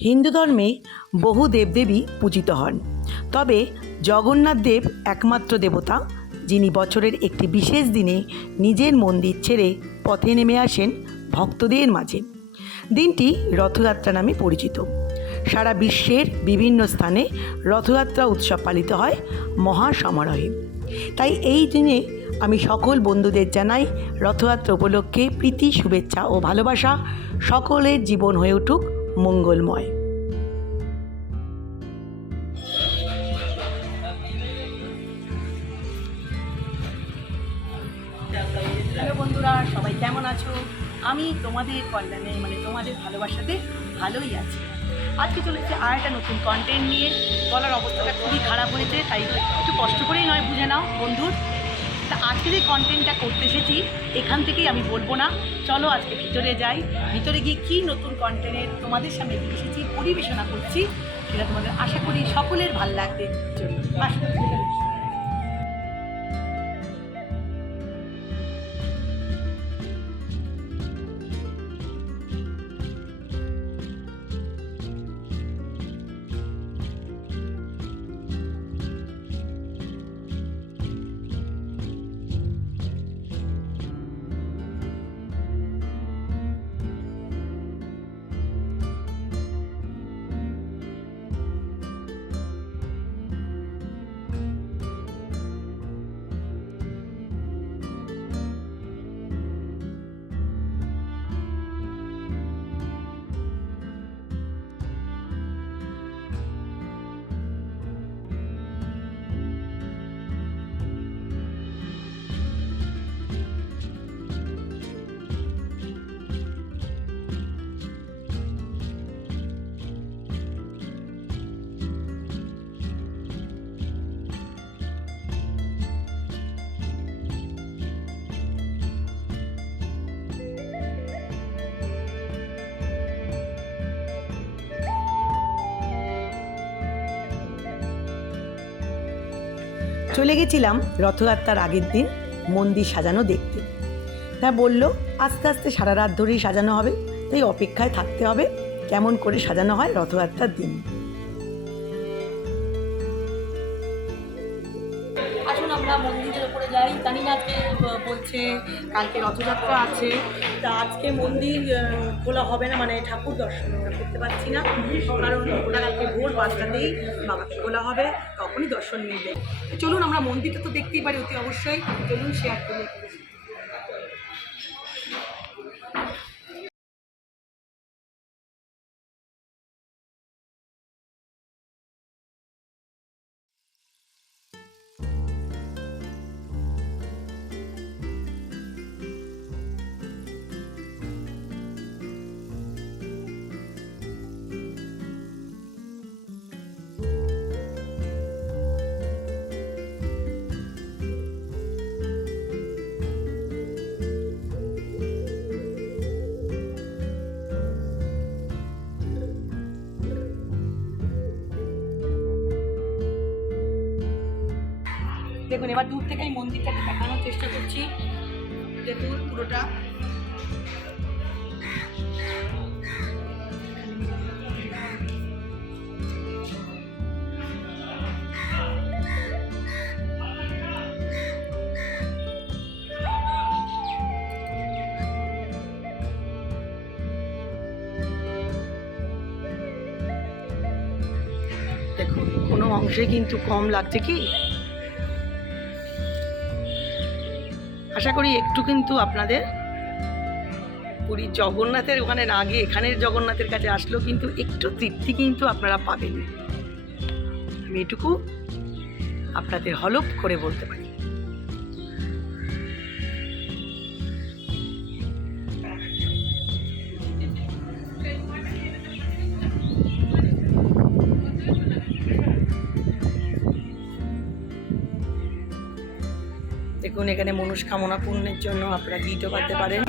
হিন্দু ধর্মে বহু দেবদেবী পূজিত হন। তবে জগন্নাথ দেব একমাত্র দেবতা, যিনি বছরের একটি বিশেষ দিনে নিজের মন্দির ছেড়ে পথে নেমে আসেন ভক্তদের মাঝে। দিনটি রথযাত্রা নামে পরিচিত। সারা বিশ্বের বিভিন্ন স্থানে রথযাত্রা উৎসব পালিত হয় মহা সমারোহে তাই এই দিনে আমি সকল বন্ধুদের জানাই রথযাত্রা উপলক্ষে প্রীতি, শুভেচ্ছা ও ভালোবাসা। সকলের জীবন হয়ে উঠুক। মঙ্গলময়। বন্ধুরা, সবাই কেমন আছো? আমি তোমাদের কল্যাণে মানে তোমাদের ভালোবাসাতে ভালোই আছি। আজকে চলেছে আর একটা নতুন কন্টেন্ট নিয়ে। গলার অবস্থাটা খুবই খারাপ হয়েছে, তাই একটু কষ্ট করেই নয়, বুঝে নাও বন্ধুর। তা আজকে যে কন্টেন্টটা করতে এসেছি, এখান থেকেই আমি বলব না। চলো আজকে ভিতরে যাই। ভিতরে গিয়ে কী নতুন কন্টেন্টের তোমাদের সামনে এসেছি, পরিবেশনা করছি, সেটা তোমাদের আশা করি সকলের ভালো লাগবে। চলো চলে গেছিলাম রথযাত্রার আগের দিন মন্দির সাজানো দেখতে। তা বলল, আস্তে আস্তে সারা রাত ধরেই সাজানো হবে, তাই অপেক্ষায় থাকতে হবে কেমন করে সাজানো হয় রথযাত্রার দিন। আসুন, আমরা বলছে কালকে রথযাত্রা আছে। তা আজকে মন্দির খোলা হবে না মানে ঠাকুর দর্শন আমরা করতে পারছি না। কারণ ওটা কালকে ভোর পাঁচটাতেই বাবাকে খোলা হবে। তখনই দর্শন মিলবে চলুন আমরা মন্দিরটা তো দেখতেই পারি অতি অবশ্যই। চলুন শেয়ার করি দেখুন, এবার দূর থেকে আমি মন্দিরটাকে দেখানোর চেষ্টা করছি। দেখুন পুরোটা। দেখুন, কোনো অংশে কিন্তু কম লাগছে কি? আশা করি একটু কিন্তু আপনাদের পুরীর জগন্নাথের ওখানে আগে এখানের জগন্নাথের কাছে আসলেও কিন্তু একটু তৃপ্তি কিন্তু আপনারা পাবেন। আমি এটুকু আপনাদের হলপ করে বলতে পারি। দেখুন এখানে মনস্কামনা পূর্ণের জন্য আপনারা গীতও করতে পারেন।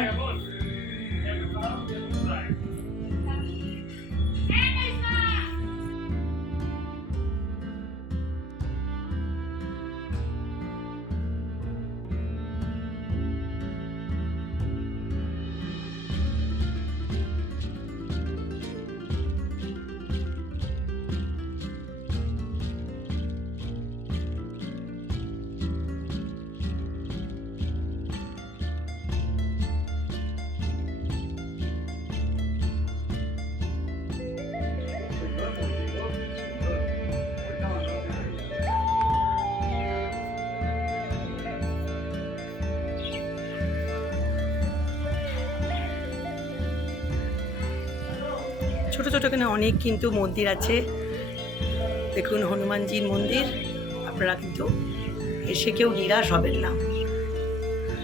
ছোট ছোট এখানে অনেক কিন্তু মন্দির আছে। দেখুন হনুমানজির মন্দির, আপনারা কিন্তু এসে কেউ নিরাশ হবেন না।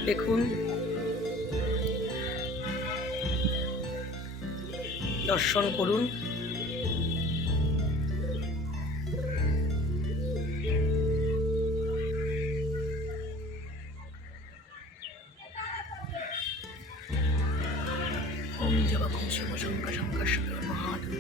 দেখুন। দর্শন করুন। 老公学我唱歌唱歌是为了妈的？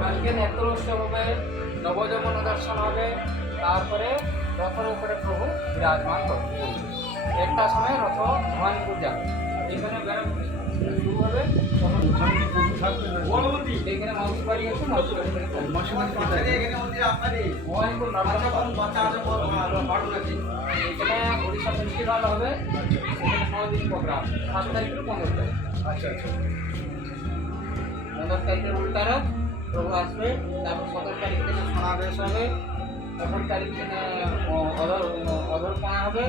কালকে নেত্র উৎসব হবে নবযৌবন দর্শন হবে তারপরে রথের উপরে প্রভু বিরাজমান করবে একটা সময় রথ ভবানী পূজা। এখানে শুরু হবে এখানে মাউসি বাড়ি আছে মাউসি বাড়ি থেকে ভবানীপুর এখানে উড়িষ্যা হবে প্রোগ্রাম সাত তারিখ থেকে পনেরো তারিখ। পনেরো তারিখের উল্টারা প্রভু আসবে তারপর সতেরো তারিখ থেকে সমাবেশ হবে আঠারো তারিখ থেকে অধর অধরপনা হবে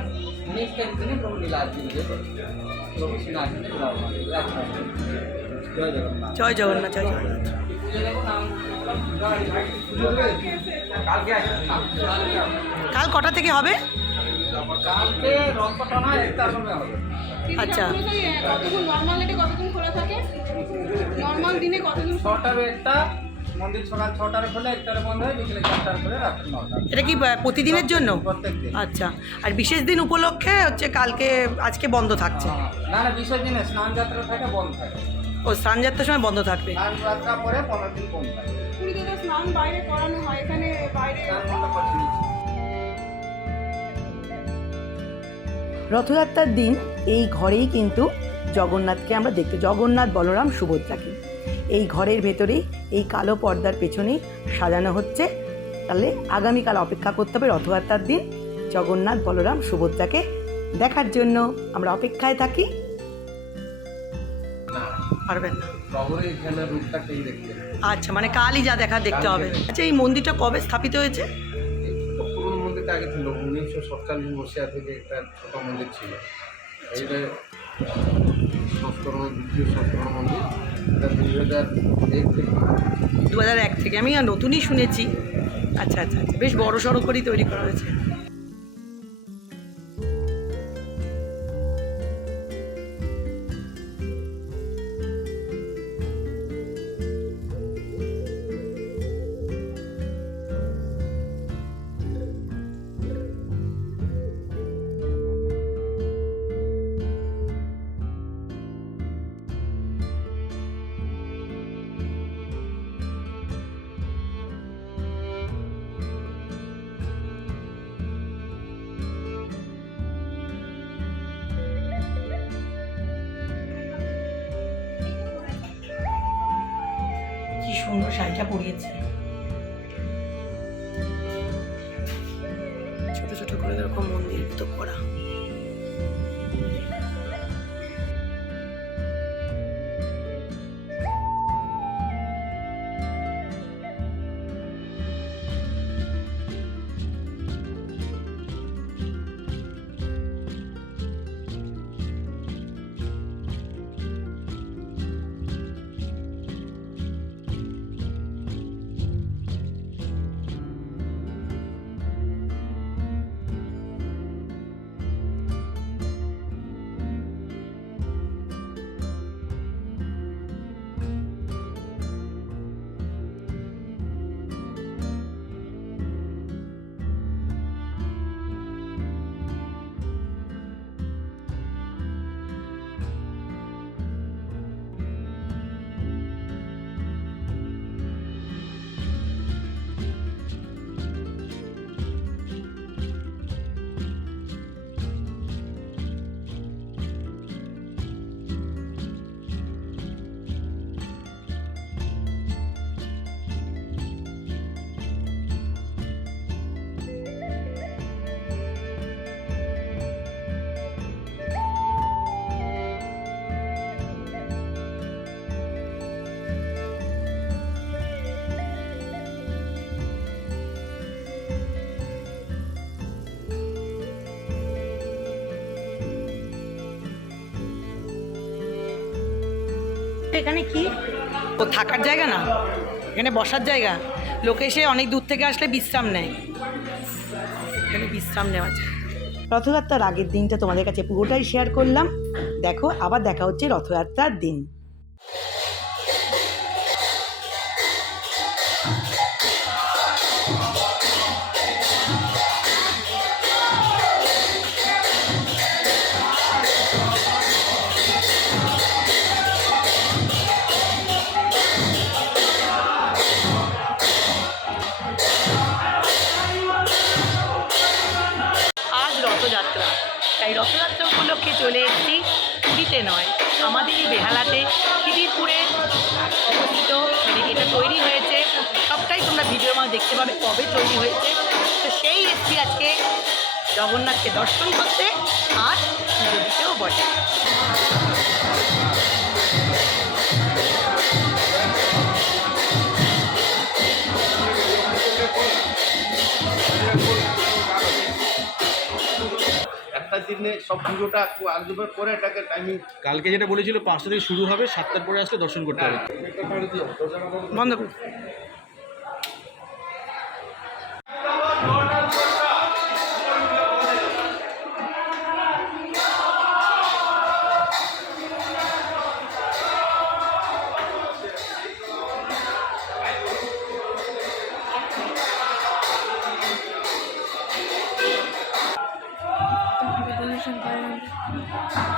উনিশ তারিখ থেকে প্রভু বিজয় করবে প্রভু বিরাজমান হবে। জয় জগন্নাথ। জয় জগন্নাথ জয় আসবে। কাল কটা থেকে হবে? আচ্ছা। কতক্ষণ? নর্মাল ডেটে কতক্ষণ খোলা থাকে? নর্মাল দিনে কতক্ষণ? ছটার একটা মন্দির সকাল ছটার খোলে একটার বন্ধ হয় বিকেলে চারটার খোলে রাত্রি নটা। এটা কি প্রতিদিনের জন্য? প্রত্যেক দিন। আচ্ছা। আর বিশেষ দিন উপলক্ষে হচ্ছে কালকে আজকে বন্ধ থাকছে? হ্যাঁ, না না বিশেষ দিনে স্নান যাত্রা থাকে বন্ধ থাকে। ও স্নান যাত্রার সময় বন্ধ থাকবে? স্নান যাত্রা পরে পনেরো দিন বন্ধ থাকে। পুরীতে তো স্নান বাইরে করানো হয় এখানে বাইরে স্নান বন্ধ করছি রথযাত্রার দিন এই ঘরেই কিন্তু জগন্নাথকে আমরা দেখতে জগন্নাথ বলরাম সুভদ্রাকে। এই ঘরের ভেতরেই এই কালো পর্দার পেছনেই সাজানো হচ্ছে। তাহলে আগামীকাল অপেক্ষা করতে হবে রথযাত্রার দিন। জগন্নাথ বলরাম সুভদ্রাকে দেখার জন্য আমরা অপেক্ষায় থাকি। পারবেন আচ্ছা মানে কালই যা দেখা দেখতে হবে। আচ্ছা এই মন্দিরটা কবে স্থাপিত হয়েছে? পুরনো মন্দিরটা আগে ছিল উনিশশো সতচাল্লিশ মସିହା থেকে একটা ছোট মন্দির ছিল। এইটা সংস্করণ দ্বিতীয় সংস্করণ মন্দির। দু হাজার এক থেকে। আমি নতুনই শুনেছি। আচ্ছা আচ্ছা আচ্ছা। বেশ বড় সড়ো করেই তৈরি করা হয়েছে। পরিয়েছে এখানে কি? ও থাকার জায়গা না? এখানে বসার জায়গা? লোকে এসে অনেক দূর থেকে আসলে বিশ্রাম নেয়। এখানে বিশ্রাম নেওয়া যায়। রথযাত্রার আগের দিনটা তোমাদের কাছে পুরোটাই শেয়ার করলাম। দেখো, আবার দেখা হচ্ছে রথযাত্রার দিন। জগন্নাথকে দর্শন করতে আর পুজো দিতেও বটে। একটা দিনে সব পুজোটা একদম করে এটাকে টাইমিং কালকে যেটা বলেছিল পাঁচটা থেকে শুরু হবে সাতটার পরে আসলে দর্শন করতে হবে। বন্ধ করো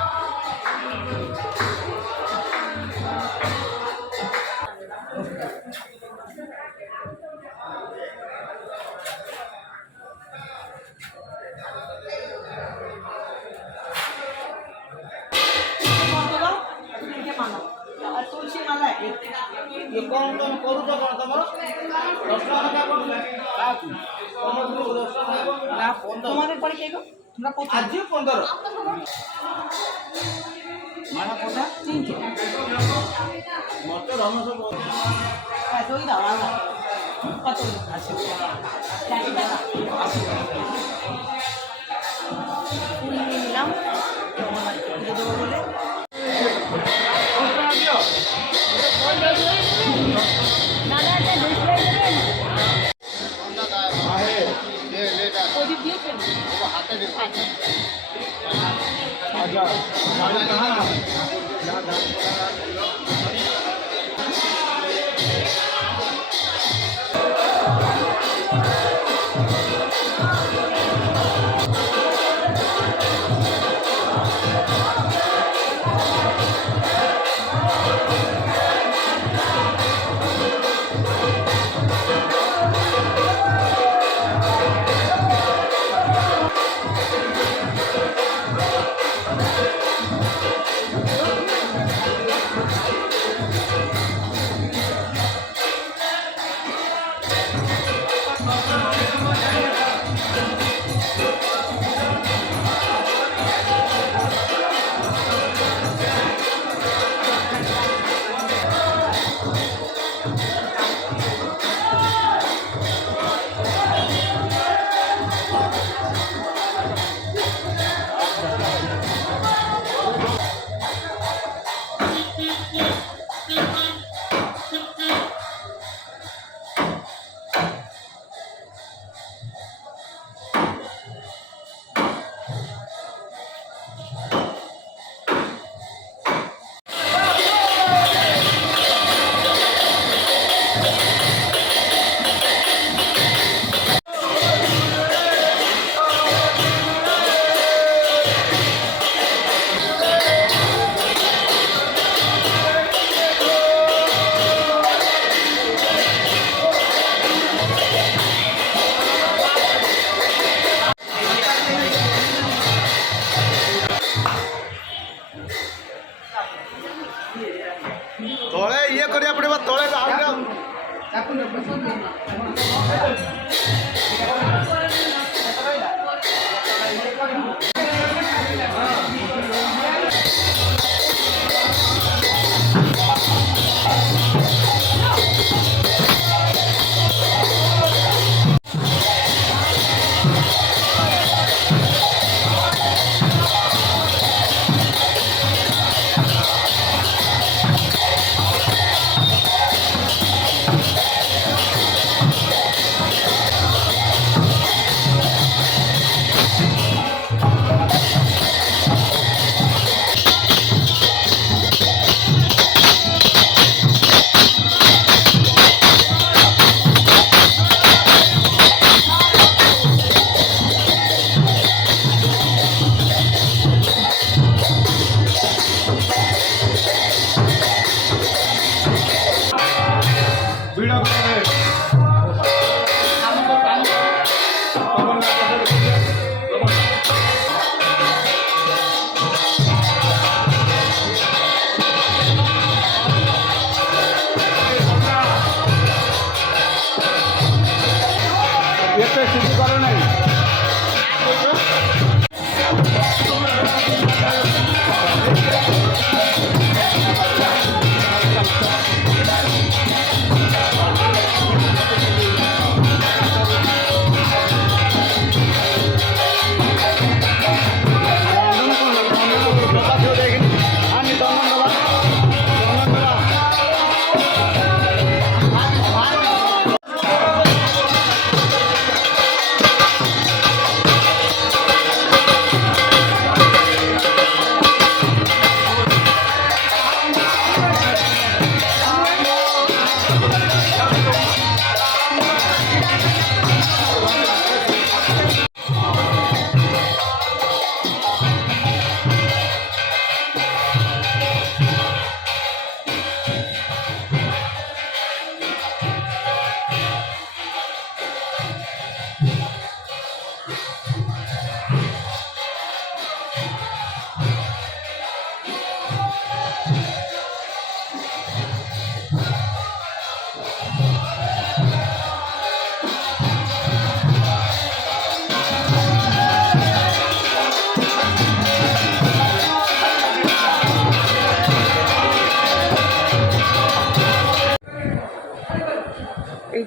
આજે પંદર મારા કોટા થેન્ક યુ મત રમસ જોઈ દવા પતો આશી આશી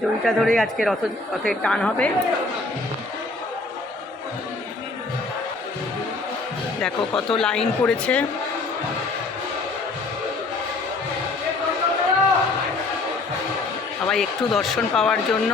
দড়িটা ধরে আজকে রথ, রথের টান হবে। দেখো কত লাইন পড়েছে। সবাই একটু দর্শন পাওয়ার জন্য।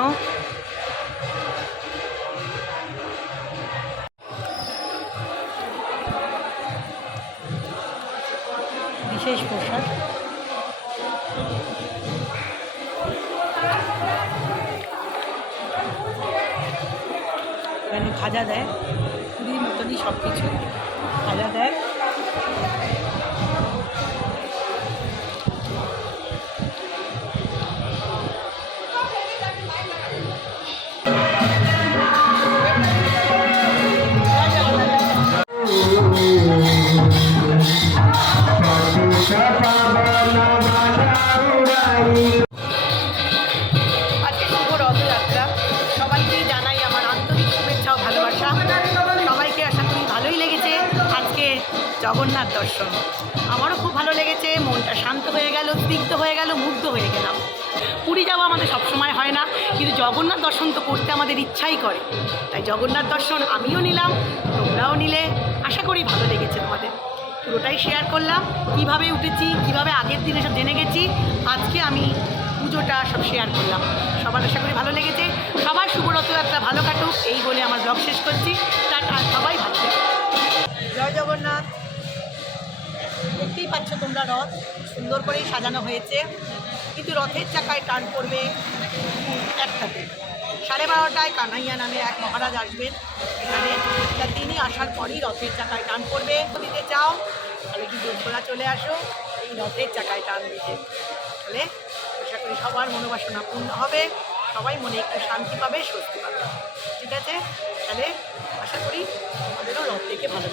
জগন্নাথ দর্শন। আমারও খুব ভালো লেগেছে, মনটা শান্ত হয়ে গেল, স্নিগ্ধ হয়ে গেল, মুগ্ধ হয়ে গেলাম। পুরী যাওয়া আমাদের সবসময় হয় না, কিন্তু জগন্নাথ দর্শন তো করতে আমাদের ইচ্ছাই করে। তাই জগন্নাথ দর্শন আমিও নিলাম, তোমরাও নিলে, আশা করি ভালো লেগেছে তোমাদের। পুরোটাই শেয়ার করলাম, কীভাবে উঠেছি, কীভাবে আগের দিনে সব জেনে গেছি, আজকে আমি পুজোটা সব শেয়ার করলাম। সবার আশা করি ভালো লেগেছে, সবার রথযাত্রা ভালো কাটুক, এই বলে আমার ব্লগ শেষ করছি। টাটা, সবাই ভালো জয় জগন্নাথ। পাচ্ছ তোমরা রথ। সুন্দর করেই সাজানো হয়েছে। কিন্তু রথের চাকায় টান পড়বে একটাতে সাড়ে বারোটায় কানাইয়া নামে এক মহারাজ আসবেন। এখানে তা তিনি আসার পরই রথের চাকায় টান পড়বে। দিতে চাও, তাহলে কিন্তু তোমরা চলে আসো। এই রথের চাকায় টান দিতে। তাহলে আশা করি সবার মনোবাসনা পূর্ণ হবে। সবাই মনে একটু শান্তি পাবে, স্বস্তি পাবে। ঠিক আছে? তাহলে আশা করি আমাদেরও রথ দেখে ভালো